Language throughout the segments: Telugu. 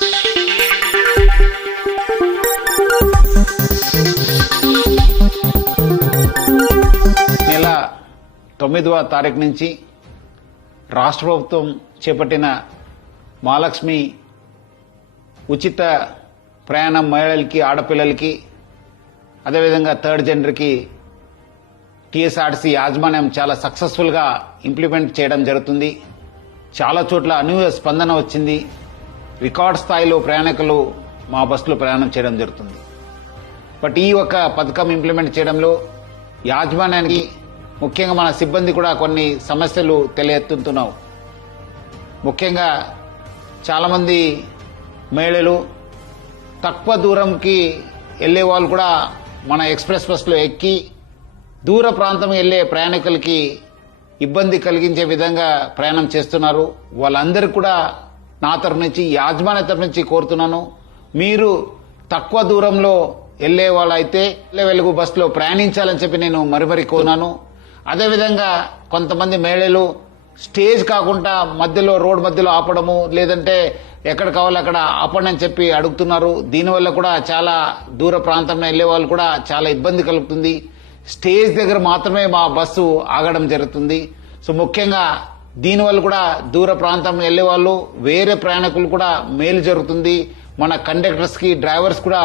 నెల 9వ తారీఖు నుంచి రాష్ట్ర ప్రభుత్వం చేపట్టిన మహాలక్ష్మి ఉచిత ప్రయాణం మహిళలకి, ఆడపిల్లలకి, అదేవిధంగా థర్డ్ జెండర్కి టీఎస్ఆర్టీసీ యాజమాన్యం చాలా సక్సెస్ఫుల్గా ఇంప్లిమెంట్ చేయడం జరుగుతుంది. చాలా చోట్ల అనూహ్య స్పందన వచ్చింది. రికార్డ్ స్థాయిలో ప్రయాణికులు మా బస్సులో ప్రయాణం చేయడం జరుగుతుంది. బట్ ఈ ఒక పథకం ఇంప్లిమెంట్ చేయడంలో యాజమాన్యానికి, ముఖ్యంగా మన సిబ్బంది కూడా కొన్ని సమస్యలు తెలియెత్తుతున్నావు. ముఖ్యంగా చాలామంది మహిళలు తక్కువ దూరంకి వెళ్లే వాళ్ళు కూడా మన ఎక్స్ప్రెస్ బస్సులో ఎక్కి దూర ప్రాంతం వెళ్లే ప్రయాణికులకి ఇబ్బంది కలిగించే విధంగా ప్రయాణం చేస్తున్నారు. వాళ్ళందరికీ కూడా నా తరఫు నుంచి, యాజమాన్య తరఫు నుంచి కోరుతున్నాను, మీరు తక్కువ దూరంలో వెళ్లే వాళ్ళైతే వెలుగు బస్సులో ప్రయాణించాలని చెప్పి నేను మరీ కోరున్నాను. అదేవిధంగా కొంతమంది మహిళలు స్టేజ్ కాకుండా మధ్యలో, రోడ్ మధ్యలో ఆపడము, లేదంటే ఎక్కడ కావాలో అక్కడ ఆపండి అని చెప్పి అడుగుతున్నారు. దీనివల్ల కూడా చాలా దూర ప్రాంతంలో వెళ్లే వాళ్ళు కూడా చాలా ఇబ్బంది కలుగుతుంది. స్టేజ్ దగ్గర మాత్రమే మా బస్సు ఆగడం జరుగుతుంది. సో ముఖ్యంగా దీనివల్ల కూడా దూర ప్రాంతం వెళ్లే వాళ్ళు, వేరే ప్రయాణికులు కూడా మేలు జరుగుతుంది. మన కండక్టర్స్ కి, డ్రైవర్స్ కూడా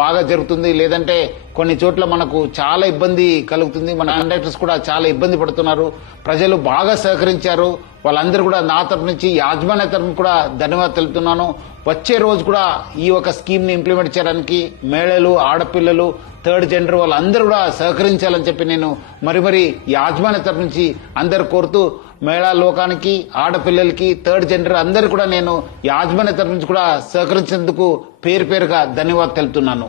బాగా జరుగుతుంది. లేదంటే కొన్ని చోట్ల మనకు చాలా ఇబ్బంది కలుగుతుంది. మన కండక్టర్స్ కూడా చాలా ఇబ్బంది పడుతున్నారు. ప్రజలు బాగా సహకరించారు. వాళ్ళందరూ కూడా నా తరపు నుంచి, యాజమాన్య తరపు కూడా ధన్యవాదాలు తెలుపుతున్నాను. వచ్చే రోజు కూడా ఈ ఒక స్కీమ్ ని ఇంప్లిమెంట్ చేయడానికి మహిళలు, ఆడపిల్లలు, థర్డ్ జెండర్ వాళ్ళందరూ కూడా సహకరించాలని చెప్పి నేను మరీ యాజమాన్య తరపు నుంచి అందరు కోరుతూ, మహిళా లోకానికి, ఆడపిల్లలకి, థర్డ్ జెండర్ అందరు కూడా నేను యాజమాన్య తరపు నుంచి కూడా సహకరించేందుకు పేరుగా ధన్యవాదాలు తెలుపుతున్నాను.